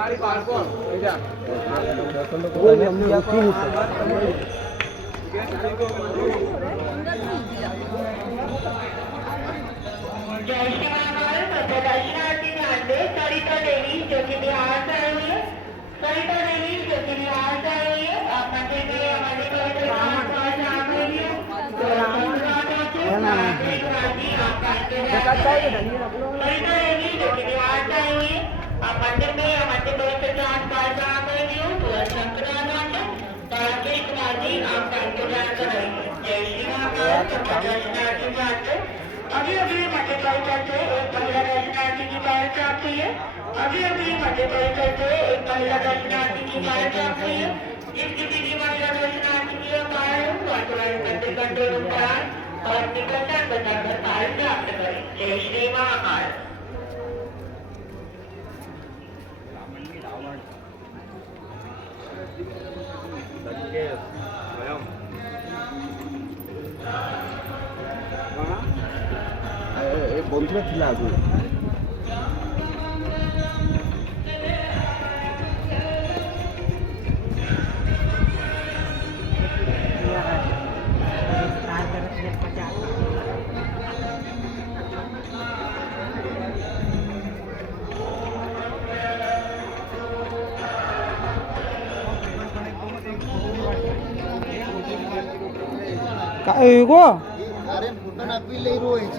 दर्शनार्थी ध्यान दे। सरिता देवी जो कि बिहार से आई हुई है, सरिता देवी जो कि बिहार से आई हुई है, आप मंदिर में हमारे सरिता देवी जो कि बिहार से आई हुई है, आप मंदिर में हमारे पवित्र चांद पार जहाँ कर रही हो तो शंकराचार्य राकेश कुमार जी आपका इंतजार कर रहे हैं। जय श्री महाकाल। दर्शनार्थी ध्यान दे। अभी अभी मध्य परिसर से एक महिला दर्शनार्थी की पैर प्राप्त हुई है। अभी अभी मध्य परिसर से एक महिला दर्शनार्थी की पैर प्राप्त हुई है। जिस किसी भी महिला दर्शनार्थी की कारण मंदिर कंट्रोल रूम पर आए और अपनी पहचान बताकर पैर प्राप्त करें। जय श्री महाकाल। বন্ধুরা ছিল আগে काय गो